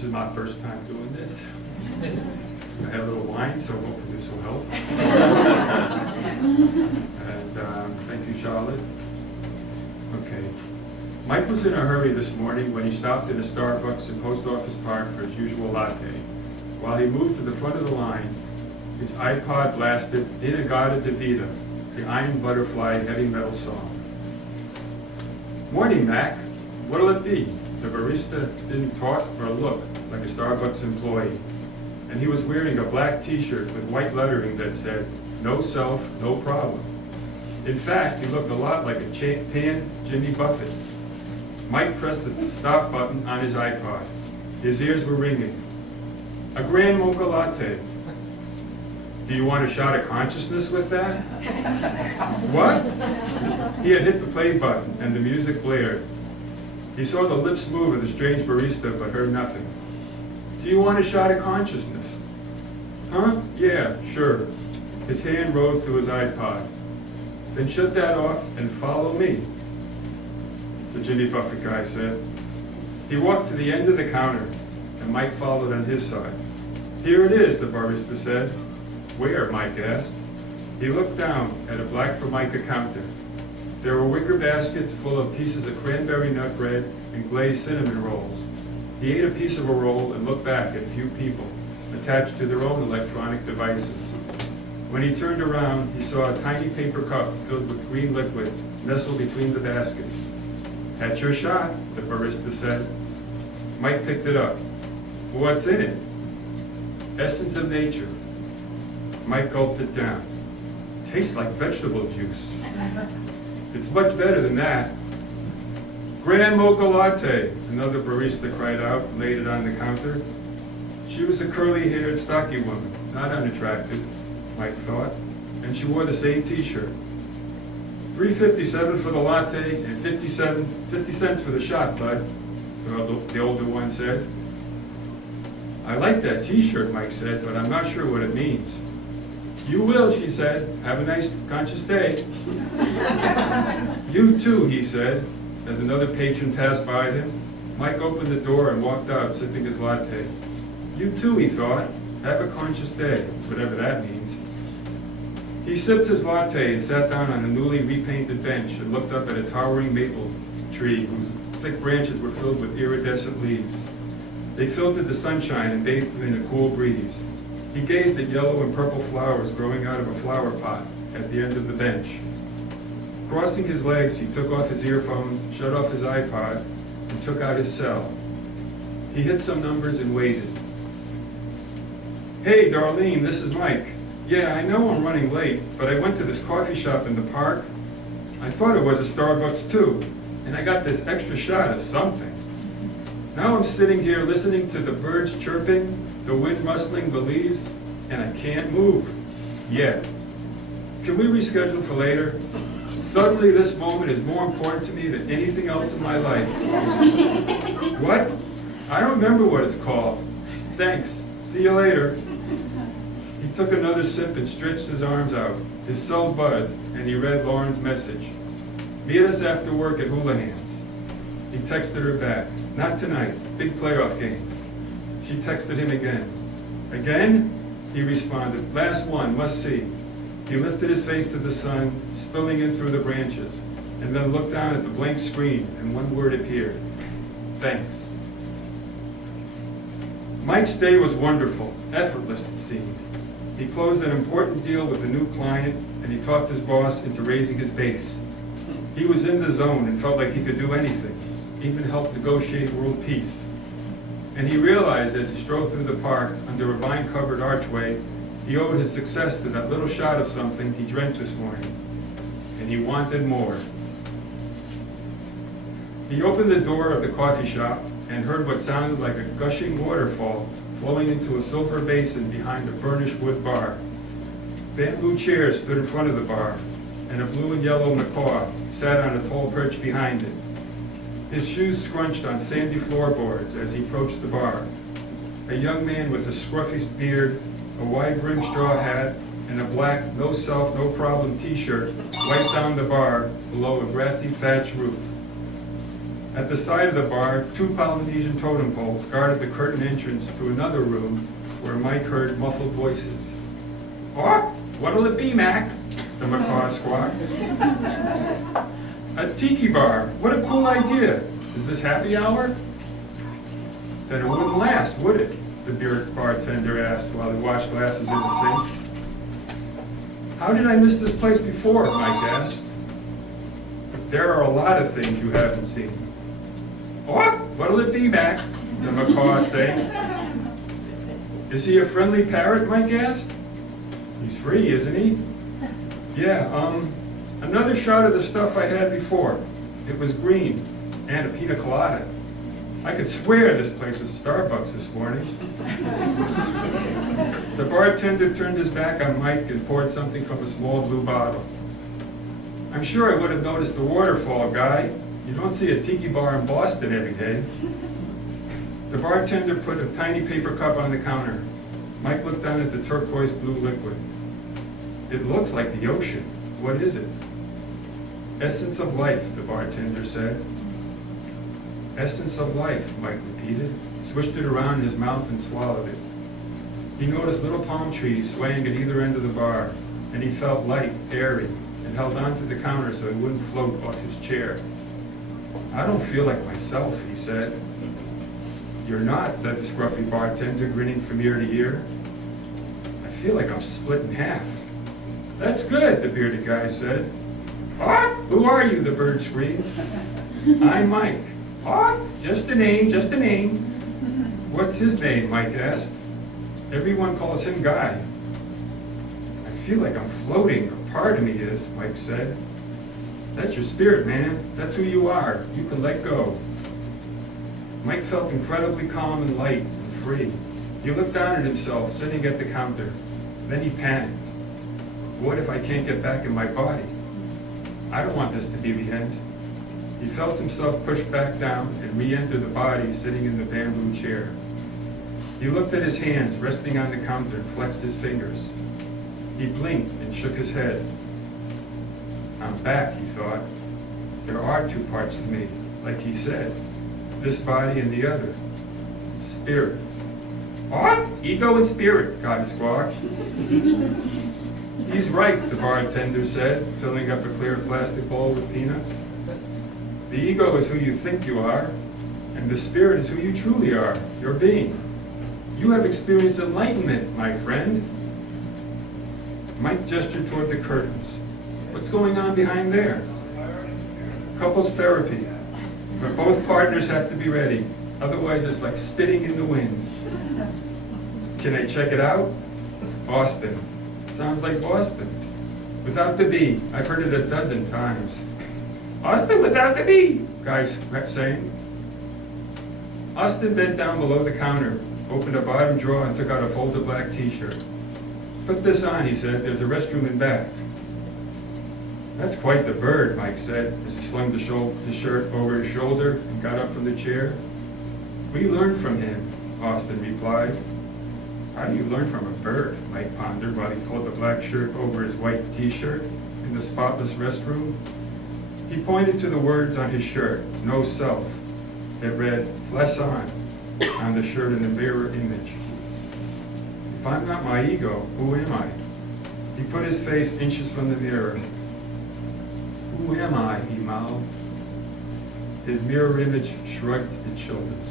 This is my first time doing this. I had a little wine, so hopefully this will help. And thank you, Charlotte. Okay. Mike was in a hurry this morning when he stopped at a Starbucks in Post Office Park for his usual latte. While he moved to the front of the line, his iPod blasted Inagata Devita, the Iron Butterfly heavy metal song. Morning, Mac. What'll it be? The barista didn't talk or look like a Starbucks employee, and he was wearing a black t-shirt with white lettering that said, "No self, no problem." In fact, he looked a lot like a tan Jimmy Buffett. Mike pressed the stop button on his iPod. His ears were ringing. A grand mocha latte. Do you want a shot of consciousness with that? What? He had hit the play button and the music blared. He saw the lips move of the strange barista but heard nothing. Do you want a shot of consciousness? Huh? Yeah, sure. His hand rose to his iPod. Then shut that off and follow me, the Jimmy Buffett guy said. He walked to the end of the counter, and Mike followed on his side. Here it is, the barista said. Where? Mike asked. He looked down at a black Formica counter. There were wicker baskets full of pieces of cranberry nut bread and glazed cinnamon rolls. He ate a piece of a roll and looked back at a few people attached to their own electronic devices. When he turned around, he saw a tiny paper cup filled with green liquid nestled between the baskets. That's your shot, the barista said. Mike picked it up. What's in it? Essence of nature. Mike gulped it down. Tastes like vegetable juice. It's much better than that. Grand mocha latte, another barista cried out and laid it on the counter. She was a curly-haired, stocky woman, not unattractive, Mike thought, and she wore the same t-shirt. $3.57 for the latte and 50 cents for the shot, bud, the older one said. I like that t-shirt, Mike said, but I'm not sure what it means. You will, she said. Have a nice, conscious day. You too, he said, as another patron passed by him. Mike opened the door and walked out, sipping his latte. You too, he thought. Have a conscious day, whatever that means. He sipped his latte and sat down on a newly repainted bench and looked up at a towering maple tree whose thick branches were filled with iridescent leaves. They filtered the sunshine and bathed him in a cool breeze. He gazed at yellow and purple flowers growing out of a flower pot at the end of the bench. Crossing his legs, he took off his earphones, shut off his iPod, and took out his cell. He hit some numbers and waited. Hey, Darlene, this is Mike. Yeah, I know I'm running late, but I went to this coffee shop in the park. I thought it was a Starbucks too, and I got this extra shot of something. Now I'm sitting here listening to the birds chirping, the wind rustling the leaves, and I can't move. Yet. Can we reschedule for later? Suddenly this moment is more important to me than anything else in my life. What? I don't remember what it's called. Thanks. See you later. He took another sip and stretched his arms out. His cell buzzed, and he read Lauren's message. Meet us after work at Houlihan's. He texted her back. Not tonight. Big playoff game. She texted him again. Again? He responded. Last one. Must see. He lifted his face to the sun, spilling in through the branches, and then looked down at the blank screen, and one word appeared. Thanks. Mike's day was wonderful. Effortless, it seemed. He closed an important deal with a new client, and he talked his boss into raising his base. He was in the zone and felt like he could do anything, even help negotiate world peace. And he realized as he strode through the park under a vine-covered archway, he owed his success to that little shot of something he drank this morning. And he wanted more. He opened the door of the coffee shop and heard what sounded like a gushing waterfall flowing into a silver basin behind a burnished wood bar. Bamboo chairs stood in front of the bar, and a blue and yellow macaw sat on a tall perch behind it. His shoes scrunched on sandy floorboards as he approached the bar. A young man with a scruffy beard, a wide-brimmed straw hat, and a black no self, no problem t-shirt wiped down the bar below a grassy thatch roof. At the side of the bar, 2 Polynesian totem poles guarded the curtain entrance to another room where Mike heard muffled voices. "Oh, what'll it be, Mac?" the macaw squawked. "A tiki bar. What a cool idea. Is this happy hour?" "Then it wouldn't last, would it?" the beer bartender asked while he washed glasses in the sink. "How did I miss this place before?" Mike asked. "There are a lot of things you haven't seen." "Oh, what'll it be, Mac?" the macaw sang. "Is he a friendly parrot?" Mike asked. "He's free, isn't he?" "Yeah, another shot of the stuff I had before. It was green, and a pina colada. I could swear this place was Starbucks this morning." The bartender turned his back on Mike and poured something from a small blue bottle. "I'm sure I would have noticed the waterfall, guy. You don't see a tiki bar in Boston every day." The bartender put a tiny paper cup on the counter. Mike looked down at the turquoise blue liquid. "It looks like the ocean. What is it?" "Essence of life," the bartender said. "Essence of life," Mike repeated, swished it around in his mouth and swallowed it. He noticed little palm trees swaying at either end of the bar, and he felt light, airy, and held onto the counter so he wouldn't float off his chair. "I don't feel like myself," he said. "You're not," said the scruffy bartender, grinning from ear to ear. "I feel like I'm split in half." "That's good," the bearded guy said. "Ah, who are you?" the bird screamed. "I'm Mike." "Ah, just a name, just a name." "What's his name?" Mike asked. "Everyone calls him Guy." "I feel like I'm floating, or part of me is," Mike said. "That's your spirit, man. That's who you are. You can let go." Mike felt incredibly calm and light and free. He looked down at himself, sitting at the counter. Then he panicked. What if I can't get back in my body? I don't want this to be the end. He felt himself pushed back down and re-enter the body sitting in the bamboo chair. He looked at his hands resting on the counter and flexed his fingers. He blinked and shook his head. "I'm back," he thought. "There are 2 parts to me, like he said. This body and the other. Spirit." "What? Ego and spirit," Guy squawked. "He's right," the bartender said, filling up a clear plastic bowl with peanuts. "The ego is who you think you are, and the spirit is who you truly are, your being. You have experienced enlightenment, my friend." Mike gestured toward the curtains. "What's going on behind there?" "Couples therapy. But both partners have to be ready. Otherwise, it's like spitting in the wind." "Can I check it out?" "Boston. Sounds like Boston. Without the B. I've heard it a dozen times." "Austin without the B," Guy kept saying. Austin bent down below the counter, opened a bottom drawer, and took out a folded black t-shirt. "Put this on," he said. "There's a restroom in back." "That's quite the bird," Mike said, as he slung his shirt over his shoulder and got up from the chair. "We learned from him," Austin replied. "How do you learn from a bird?" Mike pondered while he pulled the black shirt over his white t-shirt in the spotless restroom. He pointed to the words on his shirt, "No self." It read, "Flesh on the shirt in the mirror image. "If I'm not my ego, who am I?" He put his face inches from the mirror. "Who am I?" he mouthed. His mirror image shrugged its shoulders.